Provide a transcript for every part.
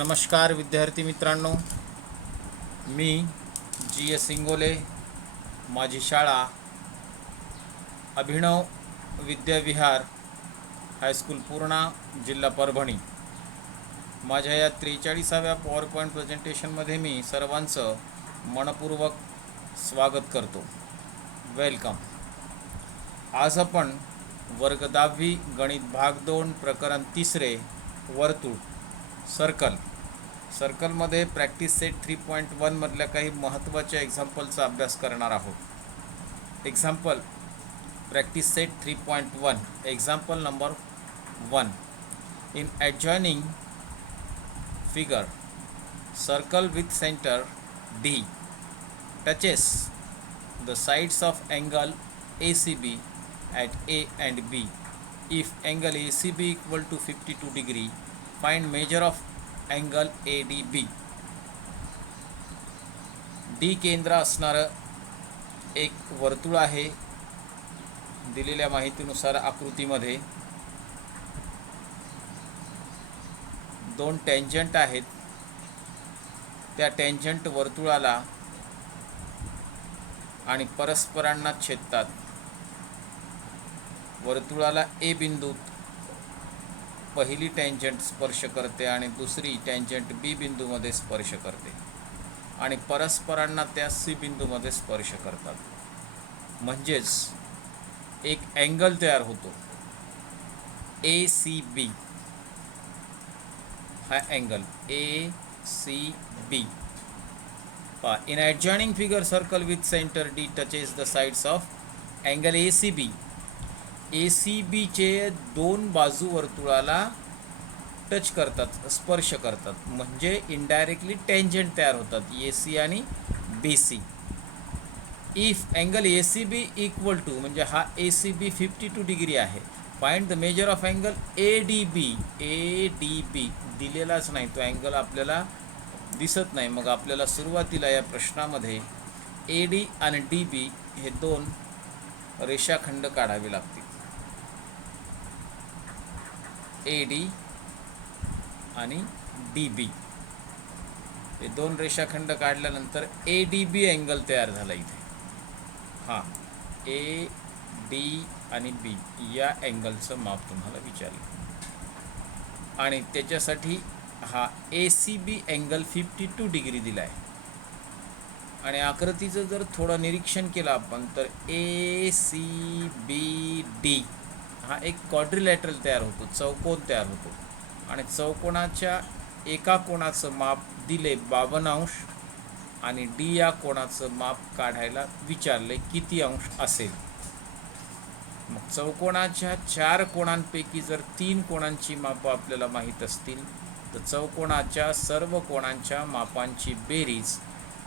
नमस्कार विद्यार्थी मित्रांनो, मी जी. एस. इंगोले, माझी शाळा अभिनव विद्याविहार हायस्कूल पूर्णा, जिल्हा परभणी. माझ्या या 43व्या पॉवर पॉईंट प्रेझेंटेशनमध्ये मी सर्वांचं मनपूर्वक स्वागत करतो. वेलकम. आज आपण वर्ग 10वी गणित भाग 2 प्रकरण 3 वर्तुळ सर्कलमध्ये प्रॅक्टिस सेट 3.1 मधल्या काही महत्त्वाच्या एक्झाम्पलचा अभ्यास करणार आहोत. Example practice set 3.1. Example number 1. In adjoining figure circle with centre D touches the sides of angle ACB at A and B. If angle ACB equal to 52 degree, find measure of angle ADB. D केंद्र असणारं एक वर्तुळ आहे. दिलेल्या माहितीनुसार आकृतीमध्ये दोन tangent आहेत. त्या टँजंट वर्तुळाला आणि परस्परांना छेदतात. वर्तुळाला ए बिंदूत पहिली टँजंट स्पर्श करते आणि दुसरी टँजंट बी बिंदूमध्ये स्पर्श करते आणि परस्परांना त्या सी बिंदूमध्ये स्पर्श करतात. म्हणजेच एक अँगल तयार होतो. ACB हा angle ACB. In adjoining figure, circle with center D touches the sides of angle ACB. ACB चे दोन बाजू वर्तुळाला टच करतात, स्पर्श करतात. म्हणजे इनडायरेक्टली टँजंट तयार होतात AC आणि BC. If angle ACB equal to, म्हणजे हा ACB 52 डिग्री आहे. Find the measure of angle ADB. ADB दिलेलाच नाही, तो अँगल आपल्याला दिसत नाही. मग आपल्याला सुरुवातीला या प्रश्नामध्ये AD आणि DB हे दोन रेषाखंड काढावे लागतील. AD आणि DB हे दोन रेषाखंड काढल्यानंतर ADB अँगल तयार झाला इथे. हा AD आणि B या अँगलचं माप तुम्हाला विचारलं आणि त्याच्यासाठी हा ACB अँगल 52 डिग्री दिला आहे. आणि आकृतीचं जर थोडं निरीक्षण केलं आपण तर ACBD हा एक क्वाड्रिलॅटरल तयार होतो, चौकोन तयार होतो. आणि चौकोनाच्या एका कोणाचं माप दिले 52 अंश आणि D या कोणाचं माप काढायला विचारले किती अंश असेल. मग चौकोनाच्या 4 कोणांपैकी जर 3 कोणांची मापं आपल्याला माहीत असतील तर चौकोनाच्या सर्व कोणांच्या मापांची बेरीज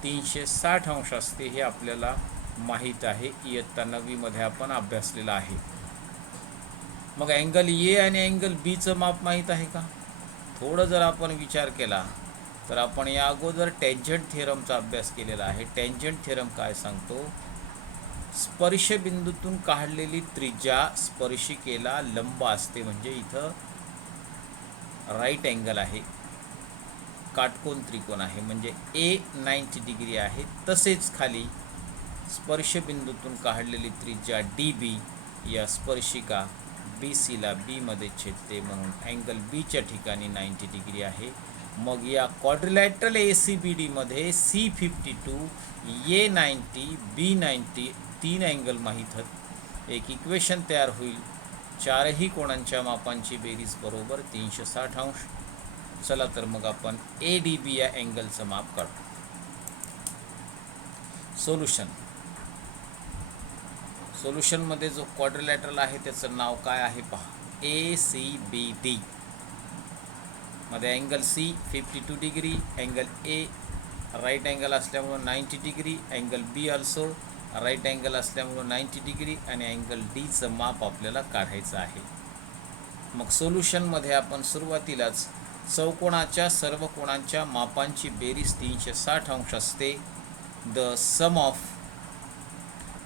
360 अंश असते. हे आपल्याला माहीत आहे, इयत्ता 9वी मध्ये आपण अभ्यासलेलं आहे. मग अँगल ए आणि अँगल बीचं माप माहीत आहे का? थोडं जर आपण विचार केला तर आपण या अगोदर टँजंट थिअरमचा अभ्यास केलेला आहे. टँजंट थिअरम काय सांगतो? स्पर्शबिंदूतून काढलेली त्रिज्या स्पर्शिकेला लंब असते. म्हणजे इथं राईट अँगल आहे, काटकोन त्रिकोण आहे, म्हणजे A 90 डिग्री आहे. तसेच खाली स्पर्शबिंदूतून काढलेली त्रिज्या DB या स्पर्शिका BCला B मध्ये छेदते, म्हणून अँगल Bच्या ठिकाणी 90 डिग्री आहे. मग या क्वाड्रिलॅटरल ACBD मध्ये C52, A 90, B 90 तीन अँगल माहीत आहेत. एक इक्वेशन तयार होईल. चारही कोणांच्या मापांची बेरीज बरोबर 360 अंश. चला तर मग आपण ADB या अँगलचं माप काढू. सोल्युशनमध्ये जो क्वाड्रिलॅटरल आहे त्याचं नाव काय आहे पहा. ACBD मध्ये angle C 52 degree, angle A right angle असल्यामुळं 90 degree, angle B also right angle असल्यामुळं 90 डिग्री आणि अँगल Dचं माप आपल्याला काढायचं आहे. मग सोल्युशनमध्ये आपण सुरुवातीलाच चौकोनाच्या सर्व कोणांच्या मापांची बेरीज 360 अंश असते. The sum of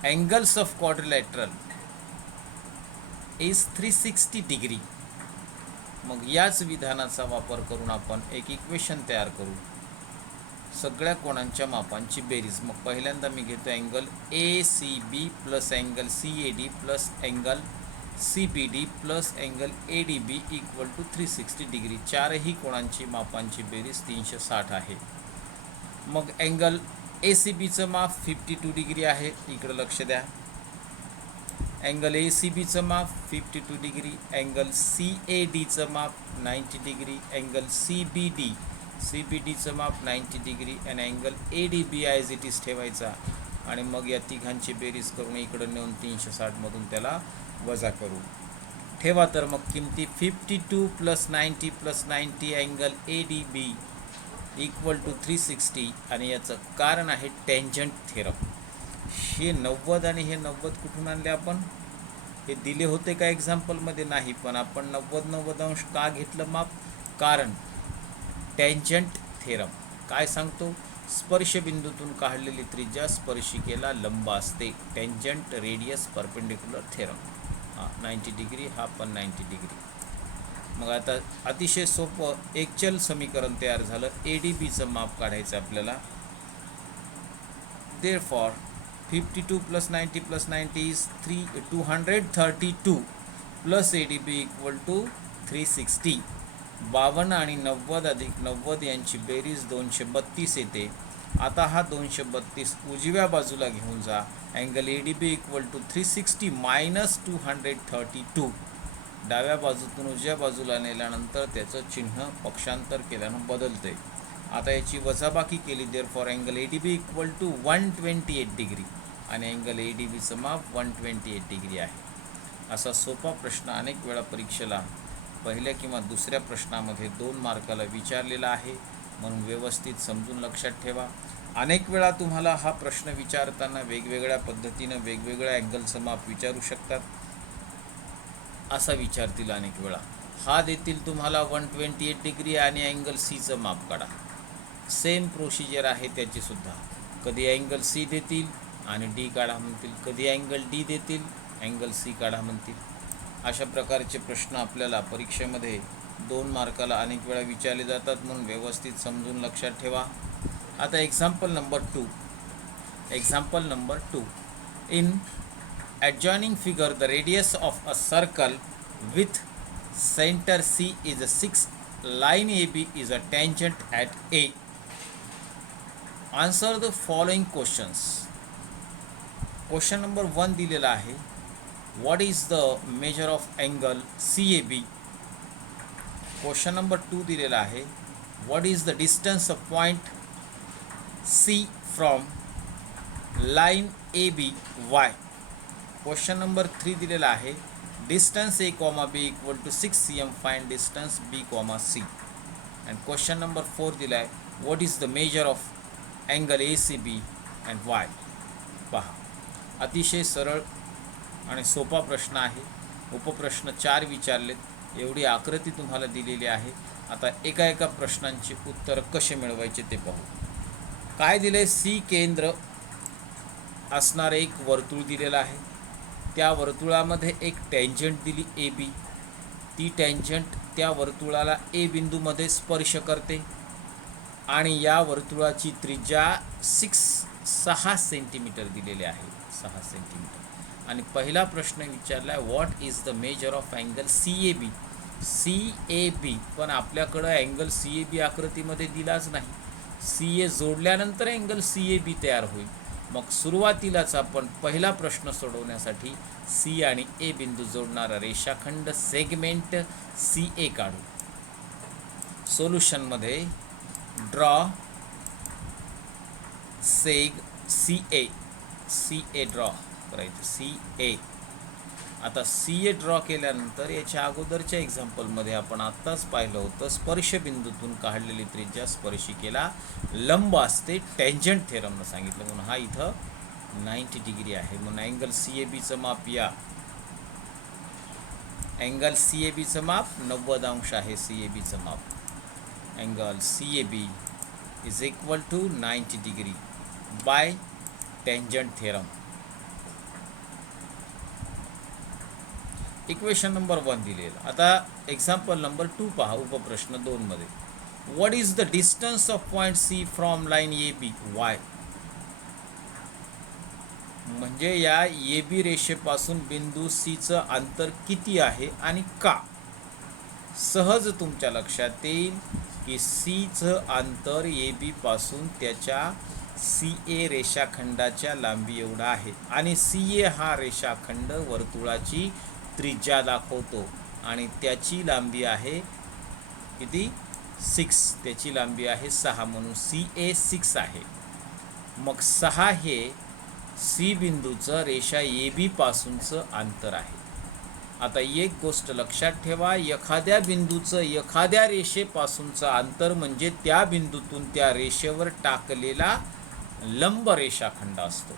angles of quadrilateral is 360 degree. मग याच विधानाचा वापर करून आपण एक इक्वेशन तयार करू, सगळ्या कोणांच्या मापांची बेरीज. मग पहिल्यांदा मी घेतो angle A C B plus angle C A D plus angle C B D plus angle A D B equal to 360 degree. चारही कोणांची मापांची बेरीज 360 आहे. मग अँगल ए सी बीचं माप 52 डिग्री आहे, इकडं लक्ष द्या. अँगल ए सी बीचं माप 52 डिग्री, अँगल सी ए डीचं माप 90 डिग्री, अँगल सी बी डीचं माप 90 डिग्री आणि angle A D B as it is ठेवायचा. आणि मग या तिघांची बेरीज करून इकडं नेऊन 360मधून त्याला वजा करू. ठेवा तर मग किमती 52 plus 90 angle A D B equal to 360. आणि याचं कारण आहे टेंजंट थेरम. हे 90 आणि हे 90 कुठून आणले आपण? हे दिले होते का एक्झाम्पलमध्ये? नाही. पण आपण 90 अंश का घेतलं माप? कारण टेंजंट थेरम काय सांगतो? स्पर्शबिंदूतून काढलेली त्रिज्या स्पर्शिकेला लंब असते. Tangent radius perpendicular theorem. 90 degree, हा पण 90 डिग्री. मग आता अतिशय सोपं एक चल समीकरण तयार झालं. ए डी बीचं माप काढायचं आपल्याला. Therefore 52 plus 90 is 232 plus A D B equal to 360. 52 आणि 90 अधिक 90 यांची बेरीज 232 येते. आता हा 232 उजव्या बाजूला घेऊन जा. Angle A D B equal to 360 minus 232. डाव्या बाजूतून उजव्या बाजूला नेल्यानंतर त्याचं चिन्ह पक्षांतर केल्यानं बदलते. आता याची वजाबाकी केली. Therefore angle A D B equal to 128 degree आणि अँगल ए डी बीचं माप 128 डिग्री आहे. असा सोपा प्रश्न अनेक वेळा परीक्षेला पहिल्या किंवा दुसऱ्या प्रश्नामध्ये 2 मार्काला विचारलेला आहे, म्हणून व्यवस्थित समजून लक्षात ठेवा. अनेक वेळा तुम्हाला हा प्रश्न विचारताना वेगवेगळ्या पद्धतीनं वेगवेगळ्या अँगलचं माप विचारू शकतात. असा विचारतील अनेक वेळा. हा देतील तुम्हाला 128 डिग्री आणि अँगल सीचं माप काढा. सेम प्रोसिजर आहे त्याचीसुद्धा. कधी अँगल सी देतील आणि डी काढा म्हणतील, कधी अँगल डी देतील, अँगल सी काढा म्हणतील. अशा प्रकारचे प्रश्न आपल्याला परीक्षेमध्ये 2 मार्काला अनेक वेळा विचारले जातात, म्हणून व्यवस्थित समजून लक्षात ठेवा. आता example number 2. In adjoining figure the radius of a circle with center C is a 6. Line AB is a tangent at A. Answer the following questions. Question number 1 दिलेला आहे. What is the measure of angle CAB? Question number 2 दिलेला आहे. What is the distance of point C from line AB Y? Question number 3 दिलेला आहे. Distance A comma B equal to 6 cm. Find distance B comma C. And question number 4 दिला आहे. What is the measure of angle A C B and Y? पहा, अतिशय सरळ आणि सोपा प्रश्न आहे. उपप्रश्न 4 विचारलेत. एवढी आकृती तुम्हाला दिलेली आहे. आता एका प्रश्नांची उत्तर कसे मिळवायचे ते पाहू. काय दिले? सी केंद्र असणारं एक वर्तुळ दिलेलं आहे. त्या वर्तुळामध्ये एक टँजंट दिली ए बी. ती टँजंट त्या वर्तुळाला ए बिंदूमध्ये स्पर्श करते आणि या वर्तुळाची त्रिज्या 6 सेंटीमीटर दिलेली आहे. 6 सेंटीमीटर. आणि पहिला प्रश्न विचारला आहे what is the measure of angle C A B. C A B, पण आपल्याकडं अँगल सी ए बी आकृतीमध्ये दिलाच नाही. सी ए जोडल्यानंतर अँगल सी ए बी तयार होईल. मग सुरुवातीलाच आपण पहिला प्रश्न सोडवण्यासाठी सी आणि ए बिंदू जोडणारा रेषाखंड सेगमेंट सी ए काढू. सोल्युशनमध्ये draw seg C A draw करायचं. सी ए. आता सी ए ड्रॉ केल्यानंतर याच्या अगोदरच्या एक्झाम्पलमध्ये आपण आत्ताच पाहिलं होतं, स्पर्शबिंदूतून काढलेली त्रिज्या स्पर्शिकेला लंब असते. टेंजंट थेरमनं सांगितलं, म्हणून हा इथं 90 डिग्री आहे. म्हणून अँगल सी ए बीचं माप या अँगल सी ए बीचं माप 90 अंश आहे. सी ए बीचं माप angle C A B is equal to 90 degree by tangent theorem. Equation number 1 दिलेलं. आता एक्झाम्पल नंबर 2 पहा, उपप्रश्न 2 मध्ये. What is the distance of point C from line A B Y. म्हणजे या ए बी रेषेपासून बिंदू सीचं अंतर किती आहे आणि का. सहज तुमच्या लक्षात येईल की सीचं अंतर ए बी पासून त्याच्या सी ए रेषाखंडाच्या लांबी एवढा आहे आणि सी ए हा रेषाखंड वर्तुळाची त्रिज्या दाखवतो आणि त्याची लांबी आहे किती 6. त्याची लांबी आहे 6 म्हणून सी ए 6 आहे. मग 6 हे सी बिंदूचं रेषा ए बी पासूनचं अंतर आहे. आता एक गोष्ट लक्षात ठेवा, एखाद्या बिंदूचं एखाद्या रेषेपासूनचं अंतर म्हणजे त्या बिंदूतून त्या रेषेवर टाकलेला लंब रेषाखंड असतो.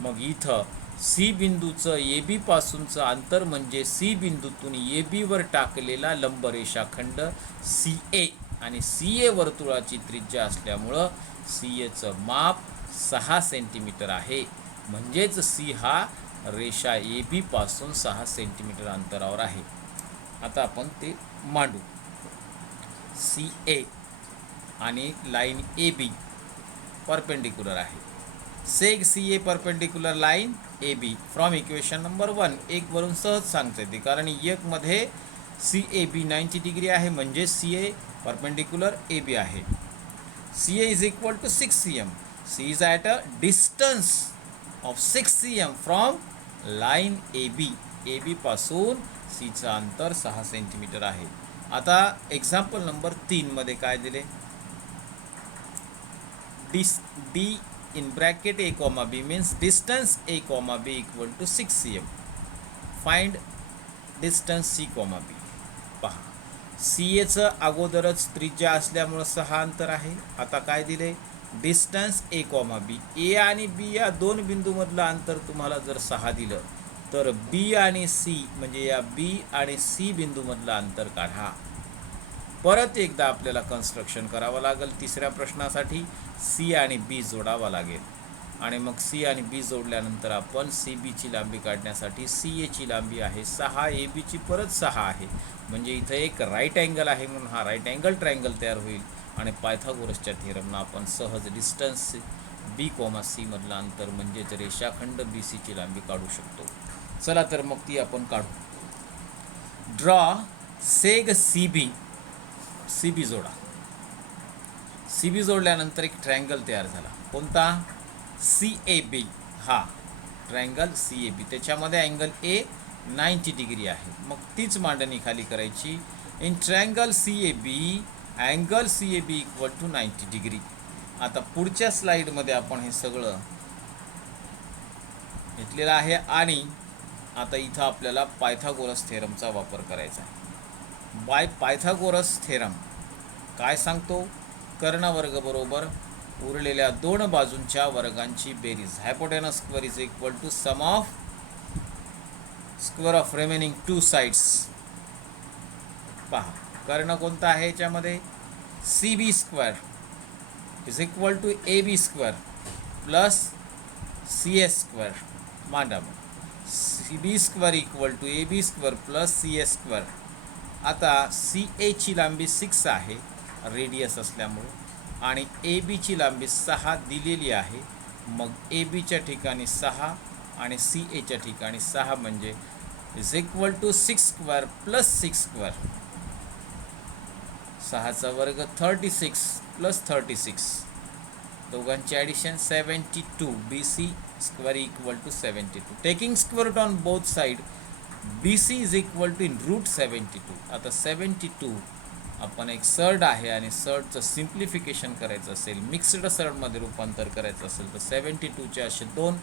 मग इथं सी बिंदूचं ए बी पासूनचं अंतर म्हणजे सी बिंदूतून ए बीवर टाकलेला लंब रेषाखंड सी ए आणि सी ए वर्तुळाची त्रिज्या असल्यामुळं सी एचं माप 6 सेंटीमीटर आहे. म्हणजेच सी हा रेषा ए बी पासून 6 सेंटीमीटर अंतरावर आहे. आता आपण ते मांडू. सी ए आणि लाईन ए बी परपेंडिक्युलर आहे. Seg C A perpendicular line A B from equation number 1. 1 वरून सहज सांगता येते कारण 1 मध्ये सी ए बी 90 डिग्री आहे म्हणजे C A perpendicular A B आहे. C A is equal to 6 cm. C is at a distance of 6 cm from line A B. A B पासून सीचं अंतर 6 सेंटीमीटर आहे. आता एक्झाम्पल नंबर 3 मध्ये काय दिले. D in bracket A comma B means distance A comma B equal to 6 cm. Find distance C comma B. पहा C एचं अगोदरच त्रिज्या असल्यामुळं 6 अंतर आहे. आता काय दिले डिस्टन्स ए कॉमा बी. ए आणि बी या दोन बिंदूमधलं अंतर तुम्हाला जर 6 दिलं तर बी आणि सी म्हणजे या बी आणि सी बिंदूमधलं अंतर काढा. परत एकदा आपल्याला कन्स्ट्रक्शन करावं लागेल. तिसऱ्या प्रश्नासाठी सी आणि बी जोडावा लागेल आणि मग सी आणि बी जोडल्यानंतर आपण सी बीची लांबी काढण्यासाठी सी एची लांबी आहे 6, ए बीची परत 6 आहे म्हणजे इथं एक राईट अँगल आहे म्हणून हा राईट अँगल ट्रायंगल तयार होईल आणि पायथागोरसच्या थिअरमनं आपण सहज डिस्टन्स बी कॉमा सी मधलं अंतर म्हणजेच रेषाखंड बी सीची लांबी काढू शकतो. चला तर मग ती आपण काढू. Draw seg C B. C B जोडा. सी बी जोडल्यानंतर एक ट्रायंगल तयार झाला. कोणता सी ए बी. हा ट्रायंगल सी ए बी. त्याच्यामध्ये अँगल ए 90 डिग्री आहे. मग तीच मांडणी खाली करायची. In triangle C A B angle C A B equal to 90 degree. आता पुढच्या स्लाईडमध्ये आपण हे सगळं घेतलेलं आहे आणि आता इथं आपल्याला पायथागोरस थेरमचा वापर करायचा आहे. बाय पायथागोरस थेरम काय सांगतो. कर्णवर्ग बरोबर उरलेल्या दोन बाजूंच्या वर्गांची बेरीज. Hypotenuse square is equal to sum of square of remaining 2 sides. पहा कर्ण कोणता आहे याच्यामध्ये C B square is equal to A B square plus C S square. मांडा मग C B square equal to A B square plus C S square. आता C एची लांबी 6 आहे रेडियस असल्यामुळे आणि ए बीची लांबी 6 दिलेली आहे. मग ए बीच्या ठिकाणी 6 आणि सी एच्या ठिकाणी 6 म्हणजे is equal to 6 square plus 6 square. 6चा वर्ग 36 प्लस 36 दोघांची addition 72. B C square equal to 72. Taking square root on both side B C is equal to in root 72. आता 72 आपण एक सर्ड आहे आणि सर्डचं सिम्प्लिफिकेशन करायचं असेल मिक्स्ड सर्डमध्ये रूपांतर करायचं असेल तर 72चे असे 2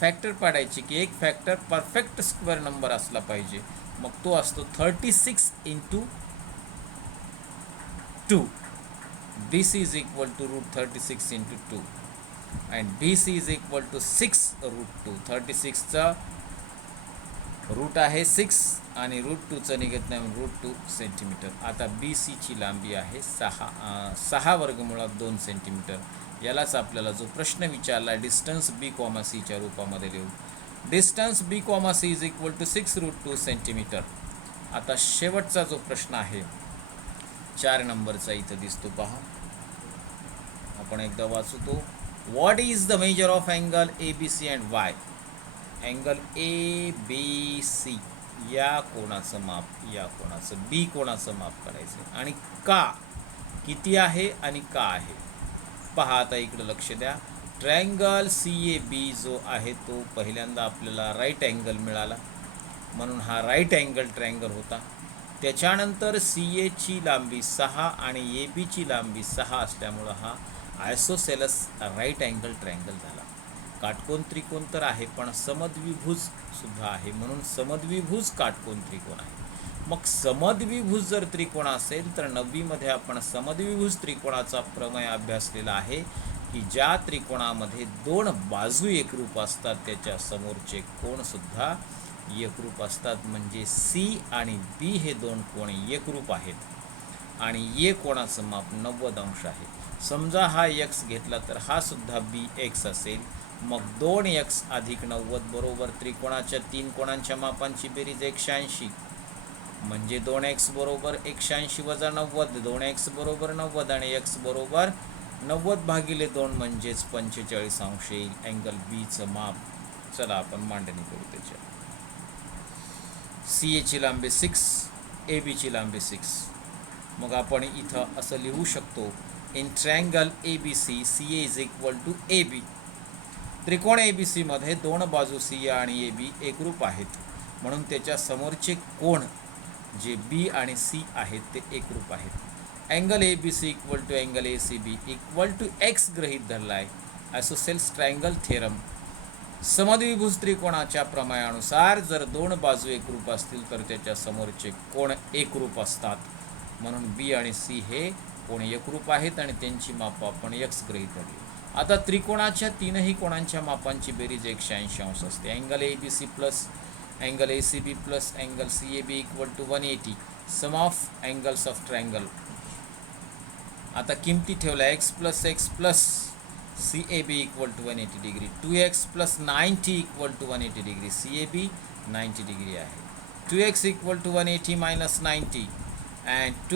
फॅक्टर पाडायचे की एक फॅक्टर परफेक्ट स्क्वेअर नंबर असला पाहिजे. मग तो असतो 36 into 2. B C is equal to root 36 into 2 and B C is equal to 6 root 2. 36चा रूट आहे 6 आणि रूट 2चं निघत नाही रूट 2 सेंटीमीटर. आता बी सीची लांबी आहे 6 वर्गमुळात 2 सेंटीमीटर. यालाच आपल्याला जो प्रश्न विचारला डिस्टन्स बी कॉमा सीच्या रूपामध्ये लिहू. Distance B comma C is equal to 6√2 centimetre. आता शेवटचा जो प्रश्न आहे 4 नंबरचा इथं दिसतो पहा, आपण एकदा वाचू तो. What is the measure of angle A B C and Y. Angle A B C या कोणाचं माप, या कोणाचं बी कोणाचं माप करायचं आणि का, किती आहे आणि का आहे. पहा आता इकडं लक्ष द्या. ट्रायंगल सी ए बी जो आहे तो पहिल्यांदा आपल्याला राईट अँगल मिळाला, म्हणून हा राईट अँगल ट्रायंगल होता. त्याच्यानंतर सी एची लांबी 6 आणि ए बीची लांबी 6 असल्यामुळं हा आयसोसेलस राईट अँगल ट्रायंगल झाला. काटकोन त्रिकोण तर आहे पण समद्विभुज सुद्धा आहे, म्हणून समद्विभुज काटकोन त्रिकोण आहे. मग समद्विभुज जर त्रिकोण असेल तर 9वीमध्ये आपण समद्विभुज त्रिकोणाचा प्रमेय अभ्यासलेला आहे की ज्या त्रिकोणामध्ये 2 बाजू एकरूप असतात त्याच्या समोरचे कोणसुद्धा एकरूप असतात. म्हणजे सी आणि बी हे 2 कोण एकरूप आहेत आणि ए कोणाचं माप 90 अंश आहे. समजा हा एक्स घेतला तर हा सुद्धा बी एक्स असेल. मग 2x अधिक 90 बरोबर त्रिकोणाच्या 3 कोणांच्या मापांची बेरीज 180, म्हणजे 2x बरोबर 180 वजा 90, 2x बरोबर 90 आणि x बरोबर 90 भागिले 2 म्हणजेच 45 अंश येईल अँगल बीचं माप. चला आपण मांडणी करू त्याच्या. सी एची लांबी 6, ए बीची लांबी 6. मग आपण इथं असं लिहू शकतो, in triangle A B C, C A is equal to A B. त्रिकोण ए बी सीमध्ये 2 बाजू सी आणि ए बी एकरूप आहेत, म्हणून त्याच्या समोरचे कोण जे बी आणि सी आहेत ते एकरूप आहेत. Angle A B C equal to angle A C B equal to X गृहीत धरला आहे. आयसोसेल्स ट्रायंगल थेरम. समद्विभुज त्रिकोणाच्या प्रमेयानुसार जर 2 बाजू एकरूप असतील तर त्याच्या समोरचे कोण एकरूप असतात, म्हणून बी आणि सी हे कोण एकरूप आहेत आणि त्यांची माप आपण एक्स गृहीत धरली. आता त्रिकोणाच्या 3ही कोणांच्या मापांची बेरीज 180 अंश असते. Angle A B C plus angle A C B plus angle C A B equal to 180, sum of angles of triangle. आता किमती ठेवल्या, X plus C A B equal to 180 degree, 2x plus 90 equal to 180 degree, C A B 90 degree आहे. 2x equal to 180 minus 90 and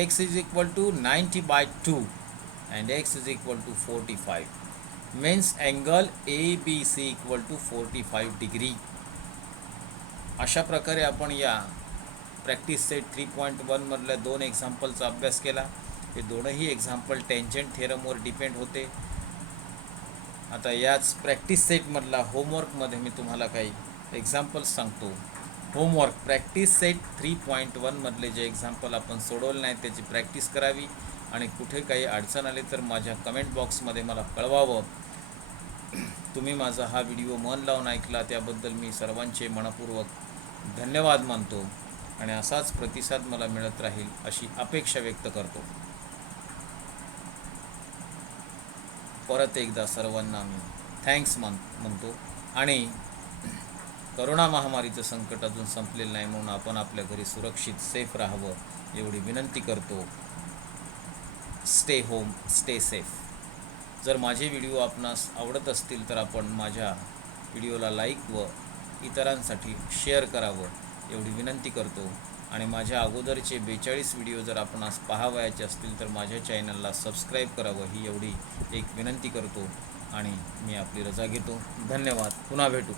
x is equal to 90 by 2 and x is equal to 45, means angle ABC equal to 45 degree. अशा प्रकारे आपण या practice set 3.1 मधल्या 2 एक्झाम्पलचा अभ्यास केला. हे दोनही एक्झाम्पल टेंजंट थेरमवर डिपेंड होते. आता याच प्रॅक्टिस सेटमधला होमवर्कमध्ये मी तुम्हाला काही एक्झाम्पल्स सांगतो. होमवर्क, प्रॅक्टिस सेट 3.1 मधले जे एक्झाम्पल आपण सोडवले नाही त्याची प्रॅक्टिस करावी आणि कुठे काही अडचण आली तर माझ्या कमेंट बॉक्समध्ये मला कळवावं. तुम्ही माझा हा व्हिडिओ मन लावून ऐकला त्याबद्दल मी सर्वांचे मनपूर्वक धन्यवाद मानतो आणि असाच प्रतिसाद मला मिळत राहील अशी अपेक्षा व्यक्त करतो. परत एकदा सर्वांना मी थँक्स म्हणतो आणि करोना महामारीचं संकट अजून संपलेलं नाही, म्हणून आपण आपल्या घरी सुरक्षित सेफ राहावं एवढी विनंती करतो. Stay home, stay safe. जर माझे व्हिडिओ आपणास आवडत असतील तर आपण माझ्या व्हिडिओला लाईक व इतरांसाठी शेअर करावं एवढी विनंती करतो. आणि माझ्या अगोदरचे 42 व्हिडिओ जर आपणास पाहावयाचे असतील तर माझ्या चॅनलला सबस्क्राईब करावं ही एवढी एक विनंती करतो आणि मी आपली रजा घेतो. धन्यवाद. पुन्हा भेटू.